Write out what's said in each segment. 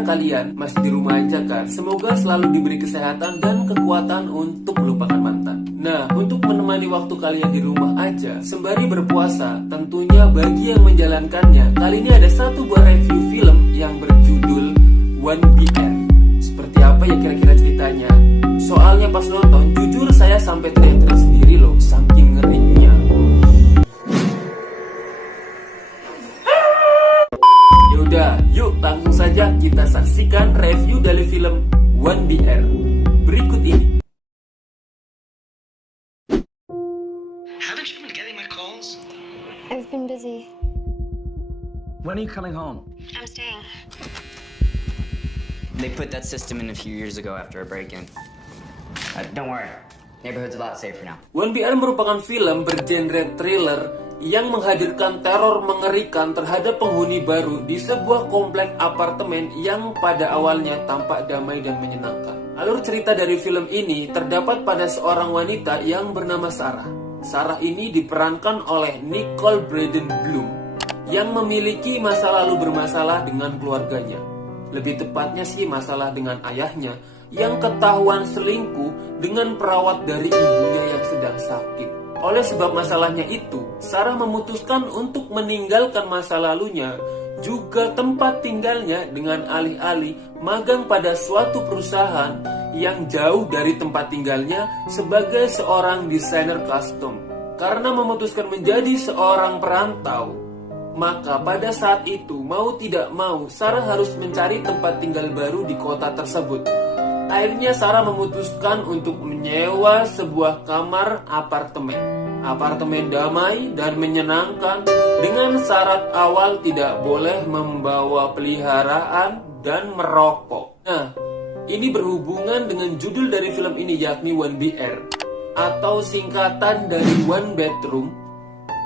kabar kalian? Masih di rumah aja kan? Semoga selalu diberi kesehatan dan kekuatan untuk melupakan mantan. Nah, untuk menemani waktu kalian di rumah aja sembari berpuasa, tentunya bagi yang menjalankannya, kali ini ada satu buah review film yang berjudul One BR. Seperti apa ya kira-kira ceritanya? Soalnya pas nonton, jujur saya sampai teriak-teriak sendiri loh, saking ngerinya. Yaudah, yuk langsung saja kita saksikan review dari film One BR berikut ini. Haven't you been getting my calls? I've been busy. When are you coming home? I'm staying. They put that system in a few years ago after a break-in. Don't worry, neighborhood's a lot safer now. One BR merupakan film bergenre thriller yang menghadirkan teror mengerikan terhadap penghuni baru di sebuah komplek apartemen yang pada awalnya tampak damai dan menyenangkan. Alur cerita dari film ini terdapat pada seorang wanita yang bernama Sarah. Sarah ini diperankan oleh Nicole Braden Bloom yang memiliki masa lalu bermasalah dengan keluarganya. Lebih tepatnya sih masalah dengan ayahnya yang ketahuan selingkuh dengan perawat dari ibunya yang sedang sakit. Oleh sebab masalahnya itu, Sarah memutuskan untuk meninggalkan masa lalunya, juga tempat tinggalnya dengan alih-alih magang pada suatu perusahaan yang jauh dari tempat tinggalnya sebagai seorang desainer kostum. Karena memutuskan menjadi seorang perantau, maka pada saat itu mau tidak mau Sarah harus mencari tempat tinggal baru di kota tersebut. Akhirnya Sarah memutuskan untuk menyewa sebuah kamar apartemen. Apartemen damai dan menyenangkan dengan syarat awal tidak boleh membawa peliharaan dan merokok. Nah, ini berhubungan dengan judul dari film ini yakni One BR atau singkatan dari One Bedroom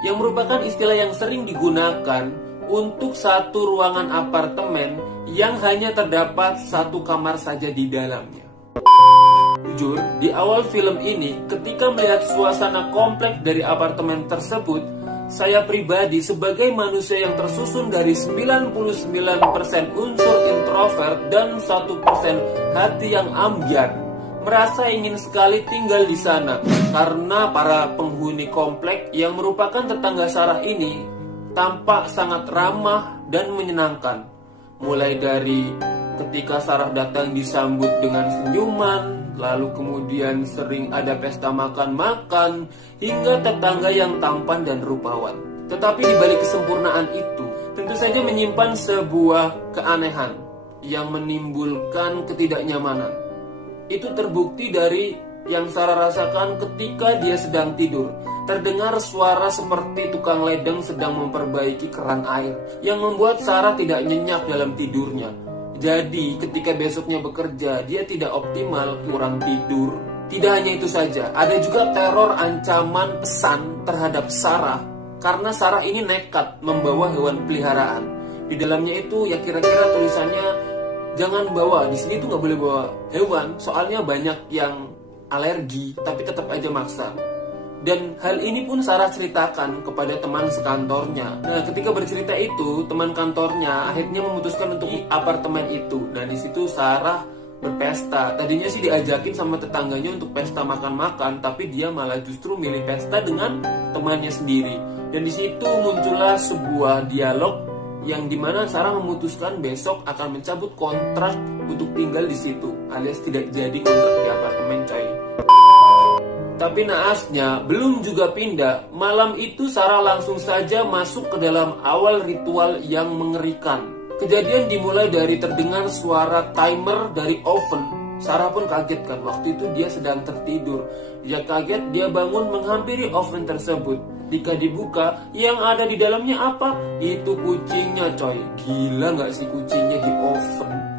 yang merupakan istilah yang sering digunakan untuk satu ruangan apartemen yang hanya terdapat satu kamar saja di dalamnya. Jujur, di awal film ini, ketika melihat suasana komplek dari apartemen tersebut, saya pribadi sebagai manusia yang tersusun dari 99% unsur introvert dan 1% hati yang ambyar, merasa ingin sekali tinggal di sana karena para penghuni komplek yang merupakan tetangga Sarah ini tampak sangat ramah dan menyenangkan. Mulai dari ketika Sarah datang disambut dengan senyuman, lalu kemudian sering ada pesta makan-makan, hingga tetangga yang tampan dan rupawan. Tetapi di balik kesempurnaan itu, tentu saja menyimpan sebuah keanehan yang menimbulkan ketidaknyamanan. Itu terbukti dari yang Sarah rasakan ketika dia sedang tidur. Terdengar suara seperti tukang ledeng sedang memperbaiki keran air, yang membuat Sarah tidak nyenyak dalam tidurnya. Jadi ketika besoknya bekerja, dia tidak optimal, kurang tidur. Tidak hanya itu saja, ada juga teror ancaman pesan terhadap Sarah karena Sarah ini nekat membawa hewan peliharaan. Di dalamnya itu ya kira-kira tulisannya jangan bawa, di sini tuh nggak boleh bawa hewan, soalnya banyak yang alergi, tapi tetap aja maksa. Dan hal ini pun Sarah ceritakan kepada teman sekantornya. Nah, ketika bercerita itu, teman kantornya akhirnya memutuskan untuk di apartemen itu. Nah, di situ Sarah berpesta. Tadinya sih diajakin sama tetangganya untuk pesta makan-makan, tapi dia malah justru milih pesta dengan temannya sendiri. Dan di situ muncullah sebuah dialog yang dimana Sarah memutuskan besok akan mencabut kontrak untuk tinggal di situ, alias tidak jadi kontrak di apartemen, coy. Tapi naasnya belum juga pindah. Malam itu Sarah langsung saja masuk ke dalam awal ritual yang mengerikan. Kejadian dimulai dari terdengar suara timer dari oven. Sarah pun kaget kan, waktu itu dia sedang tertidur. Dia kaget, dia bangun menghampiri oven tersebut. Jika dibuka, yang ada di dalamnya apa? Itu kucingnya, coy. Gila gak sih kucingnya di oven?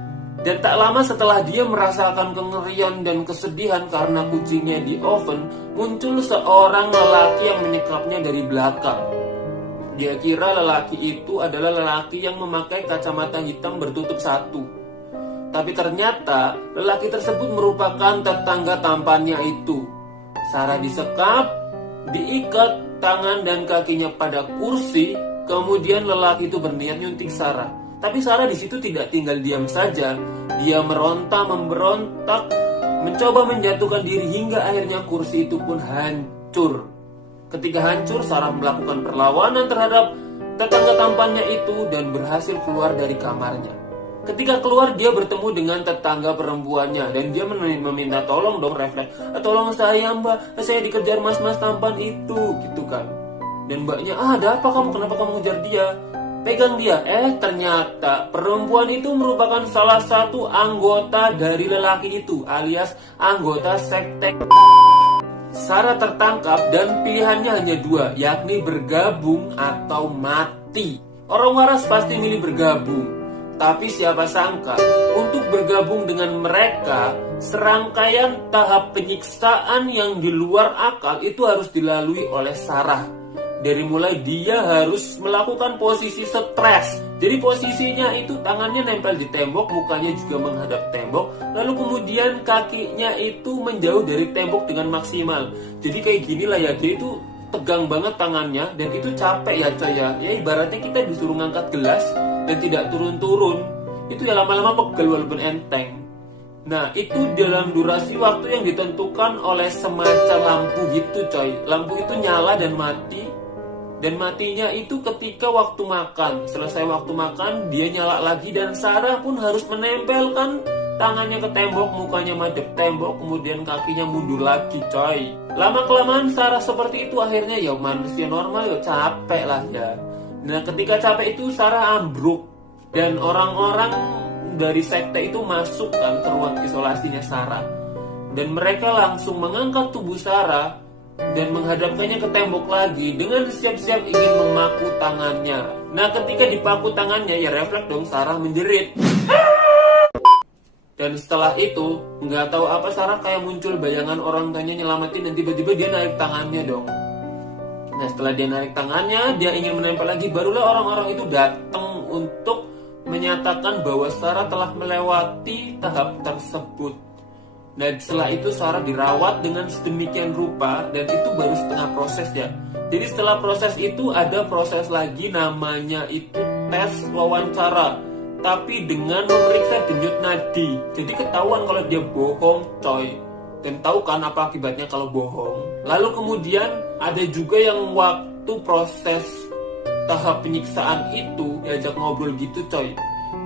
Dan tak lama setelah dia merasakan kengerian dan kesedihan karena kucingnya di oven, muncul seorang lelaki yang menyekapnya dari belakang. Dia kira lelaki itu adalah lelaki yang memakai kacamata hitam bertutup satu. Tapi ternyata lelaki tersebut merupakan tetangga tampannya itu. Sarah disekap, diikat tangan dan kakinya pada kursi, kemudian lelaki itu berniat nyuntik Sarah. Tapi Sarah di situ tidak tinggal diam saja. Dia memberontak, mencoba menjatuhkan diri hingga akhirnya kursi itu pun hancur. Ketika hancur, Sarah melakukan perlawanan terhadap tetangga tampannya itu dan berhasil keluar dari kamarnya. Ketika keluar, dia bertemu dengan tetangga perempuannya dan dia meminta tolong dong, refleks. Tolong saya mbak, saya dikejar mas-mas tampan itu, gitu kan. Dan mbaknya, ada apa kamu? Kenapa kamu ngejar dia? Pegang dia. Ternyata perempuan itu merupakan salah satu anggota dari lelaki itu, alias anggota sekte. Sarah tertangkap dan pilihannya hanya dua, yakni bergabung atau mati. Orang waras pasti milih bergabung. Tapi siapa sangka, untuk bergabung dengan mereka, serangkaian tahap penyiksaan yang di luar akal itu harus dilalui oleh Sarah. Dari mulai dia harus melakukan posisi stres. Jadi posisinya itu tangannya nempel di tembok, mukanya juga menghadap tembok. Lalu kemudian kakinya itu menjauh dari tembok dengan maksimal. Jadi kayak gini lah ya, dia itu tegang banget tangannya dan itu capek ya coy ya. Ya ibaratnya kita disuruh ngangkat gelas dan tidak turun-turun, itu ya lama-lama pegel walaupun enteng. Nah itu dalam durasi waktu yang ditentukan oleh semacam lampu gitu coy. Lampu itu nyala dan mati. Dan matinya itu ketika waktu makan. Selesai waktu makan dia nyala lagi dan Sarah pun harus menempelkan tangannya ke tembok, mukanya madep tembok, kemudian kakinya mundur lagi coy. Lama-kelamaan Sarah seperti itu, akhirnya ya manusia normal ya capek lah ya. Nah ketika capek itu Sarah ambruk dan orang-orang dari sekte itu masuk kan ke ruang isolasinya Sarah. Dan mereka langsung mengangkat tubuh Sarah dan menghadapkannya ke tembok lagi dengan siap-siap ingin memaku tangannya. Nah ketika dipaku tangannya ya refleks dong, Sarah menjerit. Dan setelah itu nggak tahu apa Sarah kayak muncul bayangan orang tuanya nyelamatin dan tiba-tiba dia naik tangannya dong. Nah setelah dia naik tangannya, dia ingin menempel lagi, barulah orang-orang itu datang untuk menyatakan bahwa Sarah telah melewati tahap tersebut. Nah setelah itu Sarah dirawat dengan sedemikian rupa dan itu baru setengah proses ya. Jadi setelah proses itu ada proses lagi namanya itu tes wawancara, tapi dengan memeriksa denyut nadi. Jadi ketahuan kalau dia bohong coy. Dan tahu kan apa akibatnya kalau bohong. Lalu kemudian ada juga yang waktu proses tahap penyiksaan itu diajak ngobrol gitu coy.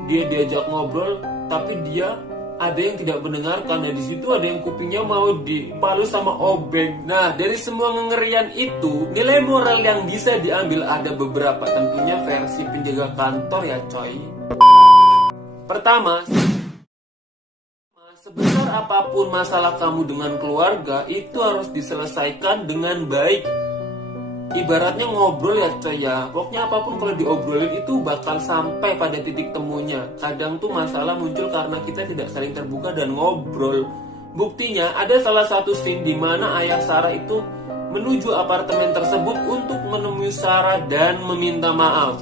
Dia diajak ngobrol tapi dia ada yang tidak mendengarkan. Nah di situ ada yang kupingnya mau dipalu sama obeng. Nah dari semua ngengerian itu, nilai moral yang bisa diambil ada beberapa, tentunya versi penjaga kantor ya coy. Pertama, sebesar apapun masalah kamu dengan keluarga, itu harus diselesaikan dengan baik. Ibaratnya ngobrol ya coy ya. Pokoknya apapun kalau diobrolin itu bakal sampai pada titik temunya. Kadang tuh masalah muncul karena kita tidak saling terbuka dan ngobrol. Buktinya ada salah satu scene di mana ayah Sarah itu menuju apartemen tersebut untuk menemui Sarah dan meminta maaf.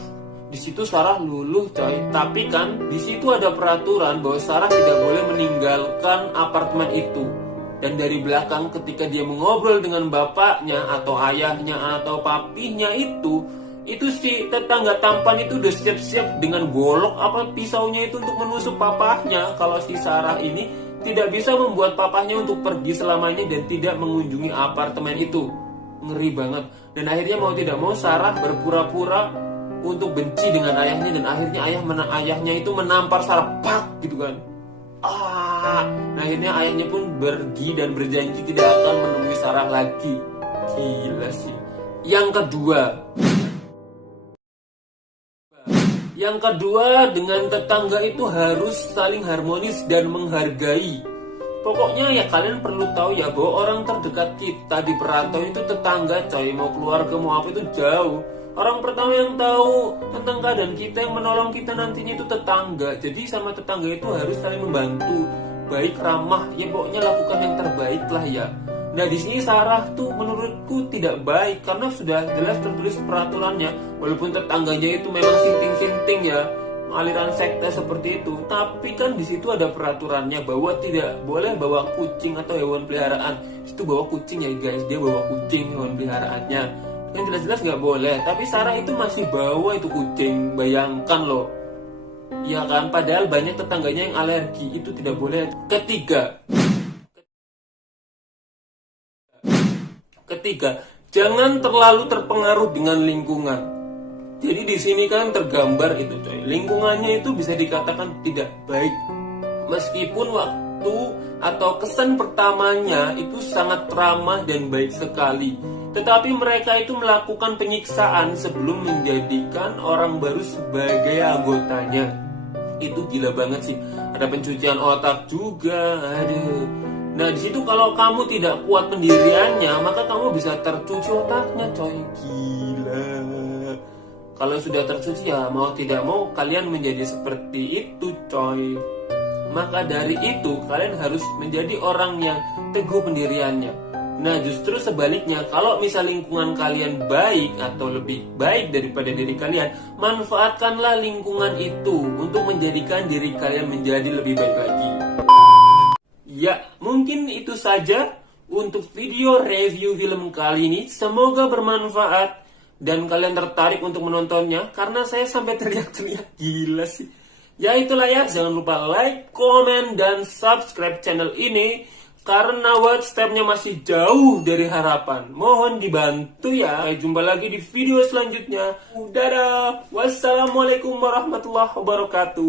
Di situ Sarah luluh coy. Tapi kan di situ ada peraturan bahwa Sarah tidak boleh meninggalkan apartemen itu. Dan dari belakang ketika dia mengobrol dengan bapaknya atau ayahnya atau papinya itu si tetangga tampan itu udah siap-siap dengan golok apa pisaunya itu untuk menusuk papahnya kalau si Sarah ini tidak bisa membuat papahnya untuk pergi selamanya dan tidak mengunjungi apartemen itu. Ngeri banget. Dan akhirnya mau tidak mau Sarah berpura-pura untuk benci dengan ayahnya dan akhirnya ayahnya itu menampar Sarah pak gitu kan. Nah akhirnya ayahnya pun pergi dan berjanji tidak akan menemui Sarah lagi. Gila sih. Yang kedua, dengan tetangga itu harus saling harmonis dan menghargai. Pokoknya ya kalian perlu tahu ya bahwa orang terdekat kita di perantau itu tetangga coy. Mau keluarga mau apa itu jauh. Orang pertama yang tahu tentang keadaan kita, yang menolong kita nantinya itu tetangga. Jadi sama tetangga itu harus saling membantu, baik, ramah, ya pokoknya lakukan yang terbaik lah ya. Nah di sini Sarah tuh menurutku tidak baik karena sudah jelas tertulis peraturannya. Walaupun tetangganya itu memang sinting-sinting ya, aliran sekte seperti itu, tapi kan di situ ada peraturannya bahwa tidak boleh bawa kucing atau hewan peliharaan. Itu bawa kucing ya guys, dia bawa kucing hewan peliharaannya. Yang jelas-jelas nggak boleh, tapi Sarah itu masih bawa itu kucing. Bayangkan loh, Ya kan, padahal banyak tetangganya yang alergi, itu tidak boleh. Ketiga, jangan terlalu terpengaruh dengan lingkungan. Jadi di sini kan tergambar itu coy, lingkungannya itu bisa dikatakan tidak baik. Meskipun waktu atau kesan pertamanya itu sangat ramah dan baik sekali, tetapi mereka itu melakukan penyiksaan sebelum menjadikan orang baru sebagai anggotanya. Itu gila banget sih. Ada pencucian otak juga. Aduh. Nah, di situ kalau kamu tidak kuat pendiriannya, maka kamu bisa tercuci otaknya, coy. Gila. Kalau sudah tercuci ya mau tidak mau kalian menjadi seperti itu, coy. Maka dari itu kalian harus menjadi orang yang teguh pendiriannya. Nah, justru sebaliknya, kalau misal lingkungan kalian baik atau lebih baik daripada diri kalian, manfaatkanlah lingkungan itu untuk menjadikan diri kalian menjadi lebih baik lagi. Ya, mungkin itu saja untuk video review film kali ini. Semoga bermanfaat dan kalian tertarik untuk menontonnya, karena saya sampai teriak-teriak, gila sih. Ya itulah ya, jangan lupa like, komen, dan subscribe channel ini. Karena watch time-nya masih jauh dari harapan. Mohon dibantu ya. Sampai jumpa lagi di video selanjutnya. Dadah. Wassalamualaikum warahmatullahi wabarakatuh.